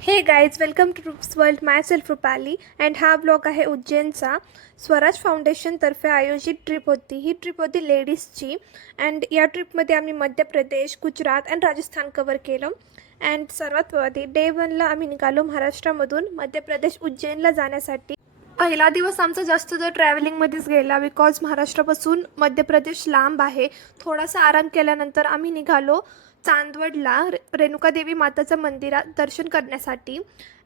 हे guys welcome to Roop's world myself Rupali and हा blog आहे उज्जैनचा. स्वराज फाउंडेशनतर्फे आयोजित ट्रिप होती. ही ट्रिप होती लेडीजची अँड या ट्रिपमध्ये आम्ही मध्य प्रदेश, गुजरात अँड राजस्थान कवर केलं. अँड सर्वात आधी डे 1ला आम्ही निघालो महाराष्ट्रामधून मध्य प्रदेश उज्जैनला जाण्यासाठी. पहिला दिवस आमचा जास्त तर ट्रॅव्हलिंगमध्येच गेला बिकॉज महाराष्ट्रापासून मध्य प्रदेश लांब आहे. थोडासा आराम केल्यानंतर आम्ही निघालो चांदवडला रेणुकादेवी माताचं मंदिरात दर्शन करण्यासाठी.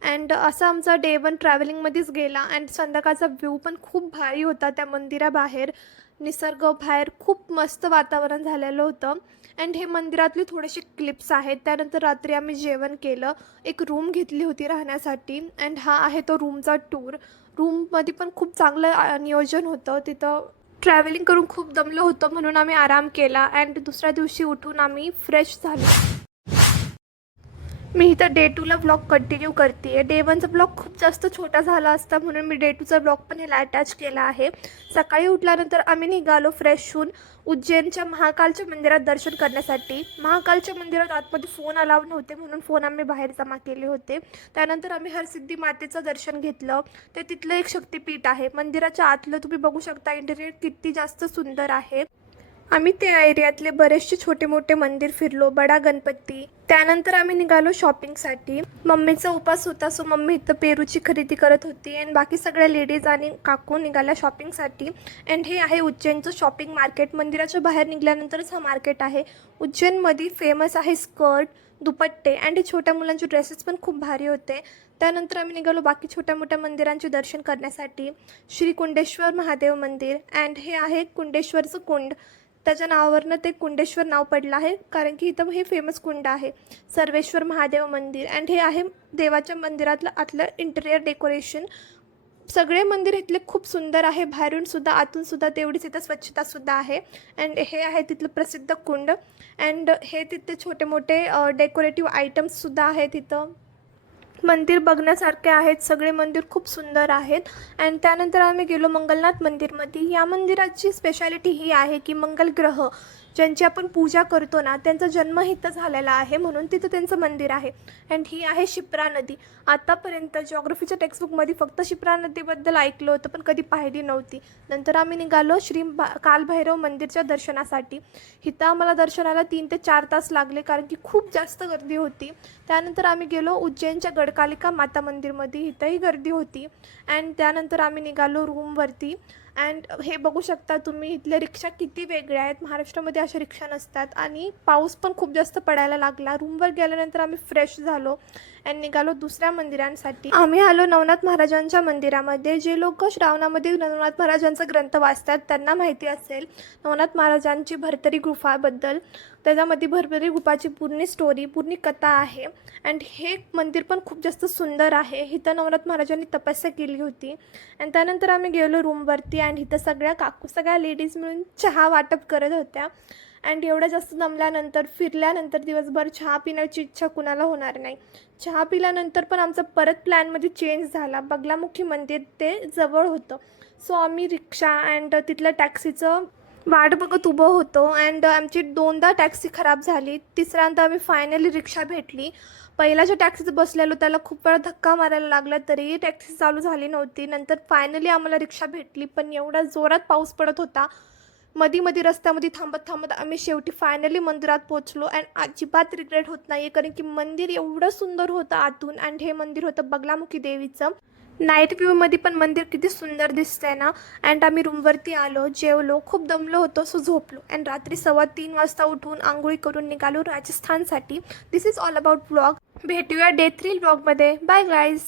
अँड असा आमचा डे 1 ट्रॅव्हलिंगमध्येच गेला. अँड संध्याकाळचा व्ह्यू पण खूप भारी होता त्या मंदिराबाहेर. निसर्ग बाहेर खूप मस्त वातावरण झालेलं होतं. अँड हे मंदिरातले थोडेसे क्लिप्स आहेत. त्यानंतर रात्री आम्ही जेवण केलं, एक रूम घेतली होती राहण्यासाठी. अँड हा आहे तो रूमचा टूर. रूममध्ये पण खूप चांगलं नियोजन होतं. तिथं ट्रॅव्हलिंग करून खूप दमलो होतो म्हणून आम्ही आराम केला. अँड दुसऱ्या दिवशी उठून आम्ही फ्रेश झालो. मी इथं डे 2ला ब्लॉग कंटिन्यू करते आहे. डे 1चा ब्लॉग खूप जास्त छोटा झाला असता म्हणून मी डे 2चा ब्लॉग पण ह्याला अटॅच केला आहे. सकाळी उठल्यानंतर आम्ही निघालो फ्रेश होऊन उज्जैनच्या महाकालच्या मंदिरात दर्शन करण्यासाठी. महाकालच्या मंदिरात आतमध्ये फोन अलाउड नव्हते म्हणून फोन आम्ही बाहेर जमा केले होते. त्यानंतर आम्ही हरसिद्धी मातेचं दर्शन घेतलं. ते तिथलं एक शक्तिपीठ आहे. मंदिराच्या आतलं तुम्ही बघू शकता इंटेरियर किती जास्त सुंदर आहे. आम्ही त्या एरियातले बरेचसे छोटे मोठे मंदिर फिरलो, बडा गणपती. त्यानंतर आम्ही निघालो शॉपिंगसाठी. मम्मीचा उपास होता सो मम्मी इथं पेरूची खरेदी करत होती अँड बाकी सगळ्या लेडीज आणि काकू निघाल्या शॉपिंगसाठी. अँड हे आहे उज्जैनचं शॉपिंग मार्केट. मंदिराच्या बाहेर निघाल्यानंतरच हा मार्केट आहे. उज्जैनमध्ये फेमस आहे स्कर्ट, दुपट्टे अँड छोट्या मुलांचे ड्रेसेस पण खूप भारी होते. त्यानंतर आम्ही निघालो बाकी छोट्या मोठ्या मंदिरांचे दर्शन करण्यासाठी. श्री कुंडेश्वर महादेव मंदिर अँड हे आहे कुंडेश्वरचं कुंड. त्याच्या नावावरनं ते कुंडेश्वर नाव पडलं आहे कारण की इथं हे फेमस कुंड आहे. सर्वेश्वर महादेव मंदिर अँड हे आहे देवाच्या मंदिरातलं आतलं इंटेरियर डेकोरेशन. सगळे मंदिर इथले खूप सुंदर आहे. बाहेरून सुद्धा आतून सुद्धा तेवढीच इथं स्वच्छतासुद्धा आहे. अँड हे आहे तिथलं प्रसिद्ध कुंड अँड हे तिथे छोटे मोठे डेकोरेटिव्ह आयटम्ससुद्धा आहेत. इथं मंदिर बघण्यासारखे आहेत. सगळे मंदिर खूप सुंदर आहेत. अँड त्यानंतर आम्ही गेलो मंगलनाथ मंदिरमध्ये. या मंदिराची स्पेशालिटी ही आहे की मंगल ग्रह ज्यांची आपण पूजा करतो ना त्यांचा जन्म इथं झालेला आहे म्हणून तिथं त्यांचं मंदिर आहे. अँड ही आहे शिप्रा नदी. आतापर्यंत जिओग्राफीच्या टेक्स्टबुकमध्ये फक्त शिप्रा नदीबद्दल ऐकलं होतं पण कधी पाहिली नव्हती. नंतर आम्ही निघालो कालभैरव मंदिरच्या दर्शनासाठी. इथं आम्हाला दर्शनाला 3 ते 4 तास लागले कारण की खूप जास्त गर्दी होती. त्यानंतर आम्ही गेलो उज्जैनच्या गडकालिका माता मंदिरमध्ये. इथंही गर्दी होती. अँड त्यानंतर आम्ही निघालो रूमवरती. अँड हे बघू शकता तुम्ही इथल्या रिक्षा किती वेगळ्या आहेत. महाराष्ट्रामध्ये अशा रिक्षा नसतात आणि पाऊस पण खूप जास्त पडायला लागला. रूमवर गेल्यानंतर आम्ही फ्रेश झालो अँड निघालो दुसऱ्या मंदिरांसाठी. आम्ही आलो नवनाथ महाराजांच्या मंदिरामध्ये. जे लोक श्रावणामध्ये नवनाथ महाराजांचा ग्रंथ वाचतात त्यांना माहिती असेल नवनाथ महाराजांची भरतरी गुफाबद्दल. त्याच्यामध्ये भरभरी गुफाची पूर्ण स्टोरी, पूर्ण कथा आहे. अँड हे मंदिर पण खूप जास्त सुंदर आहे. इथं नवनाथ महाराजांनी तपस्या केली होती. अँड त्यानंतर आम्ही गेलो रूमवरती अँड इथं सगळ्या लेडीज मिळून चहा वाटप करत होत्या. अँड एवढं जास्त दमल्यानंतर फिरल्यानंतर दिवसभर चहा पिण्याची इच्छा कुणाला होणार नाही. चहा पिल्यानंतर पण आमचा परत प्लॅनमध्ये चेंज झाला. बगलामुखी मंदिर ते जवळ होतं सो आम्ही रिक्षा अँड तिथलं टॅक्सीचं वाट बघत उभं होतो. अँड आमची 2दा टॅक्सी खराब झाली. तिसऱ्यांदा आम्ही फायनली रिक्षा भेटली. पहिल्या ज्या टॅक्सीत बसलेलो त्याला खूप वेळा धक्का मारायला लागला तरीही टॅक्सी चालू झाली नव्हती. नंतर फायनली आम्हाला रिक्षा भेटली पण एवढा जोरात पाऊस पडत होता. मध्ये रस्त्यामध्ये थांबत आम्ही शेवटी फायनली मंदिरात पोचलो. अँड अजिबात रिग्रेट होत नाही कारण की मंदिर एवढं सुंदर होतं आतून. अँड हे मंदिर होतं बगलामुखी देवीचं. नाईट व्ह्यूमध्ये पण मंदिर किती सुंदर दिसतंय ना. अँड आम्ही रूमवरती आलो, जेवलो, खूप दमलो होतो सो झोपलो. अँड रात्री 3:15 वाजता उठून आंघोळी करून निघालो राजस्थानसाठी. This is all about blog. भेटूया डे 3 ब्लॉगमध्ये. Bye guys.